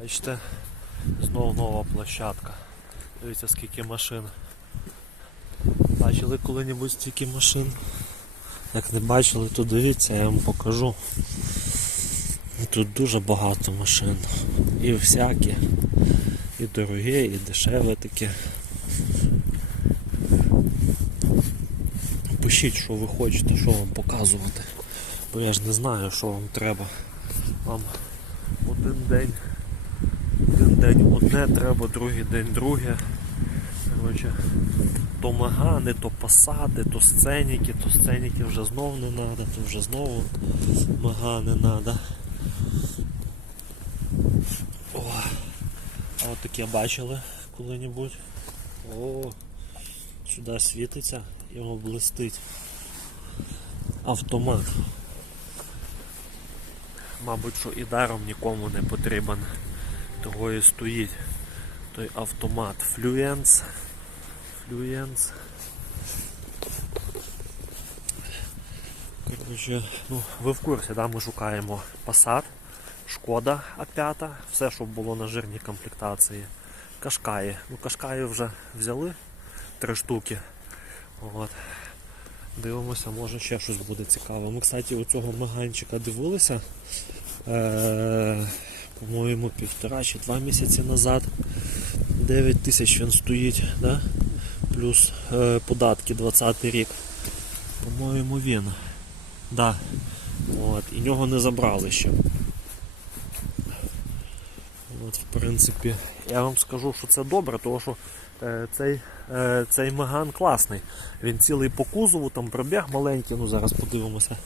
Бачите, знов нова площадка. Дивіться скільки машин. Бачили коли-небудь стільки машин? Як не бачили, то дивіться, я вам покажу. Тут дуже багато машин. І всякі. І дорогі, і дешеве таке. Пишіть, що ви хочете, що вам показувати. Бо я ж не знаю, що вам треба. Вам один день, день одне треба, другий день друге. Коротше, то магани, то посади, то сценіки, то сценіки вже знов не треба, то вже знову магани треба. О, а от таке бачили коли-небудь. О, сюди світиться воно блистить. Автомат. Мабуть, що і даром нікому не потрібен. Того і стоїть той автомат Fluence. Fluence. Коротше, ну, ви в курсі, да? ми шукаємо Passat, Шкода А5, все, що було на жирній комплектації. Кашкаї. Ну, Кашкаї вже взяли три штуки. От. Дивимося, може ще щось буде цікаве. Ми, кстати, у цього маганчика дивилися. Е, по-моєму, півтора чи два місяці назад. 9 тисяч він стоїть, да? плюс е, податки 20 рік. По-моєму, він. Да. От. І нього не забрали ще. От, в принципі, я вам скажу, що це добре, тому що е, цей, е, цей Меган класний. Він цілий по кузову, там пробіг маленький, ну зараз подивимося,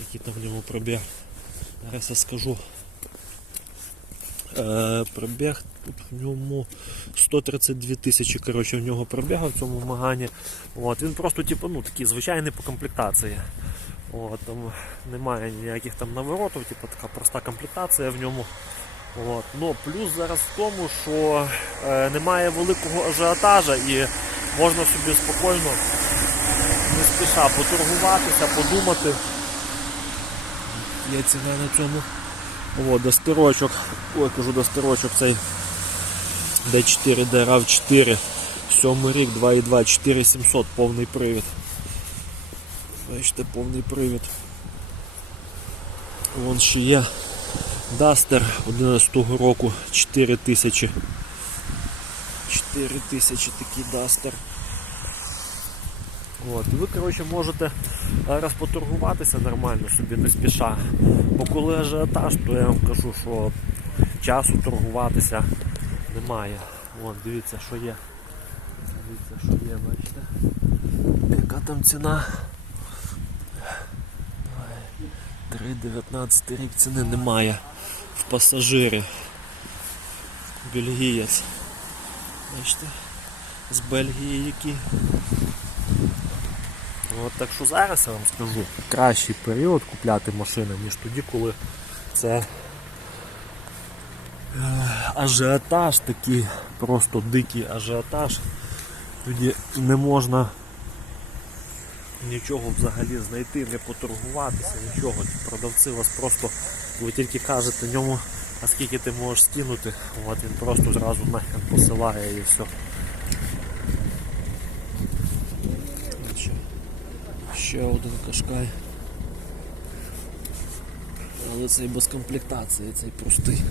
який там в ньому пробіг. Зараз я скажу. Е, пробіг тут в ньому 132 тисячі коротше, в нього пробіга в цьому Магані. От, він просто типу, ну, такий звичайний по комплектації. От, там немає ніяких там наворотів, типу, така проста комплектація в ньому. От. Ну, плюс зараз в тому, що е, немає великого ажіотажа і можна собі спокійно не спіша поторгуватися, подумати. Є ціна на цьому. О, достирочок. Ой, кажу достирочок цей D4, DRAV 4. Сьомий рік, 2,2, 4700, повний привід. Бачите, повний привід. Вон ще є Дастер 11-го року 4 тисячі. 4 тисячі такий Дастер. От, і ви коротше, можете зараз поторгуватися нормально собі не спіша. Бо коли ажіотаж, то я вам кажу, що часу торгуватися немає. Вон, дивіться, що є. Дивіться, що є, бачите. Яка там ціна? 3,19 рік ціни немає в пасажирі. Бельгієць. Бачите? З Бельгії які. От, так що зараз я вам скажу, кращий період купляти машини, ніж тоді, коли це е, ажіотаж такий, просто дикий ажіотаж. Тоді не можна нічого взагалі знайти, не поторгуватися, нічого. Продавці вас просто, ви тільки кажете ньому, а скільки ти можеш скинути, от він просто зразу нахрен посилає і все. Ще, ще один кашкай. Але цей без комплектації, цей простий.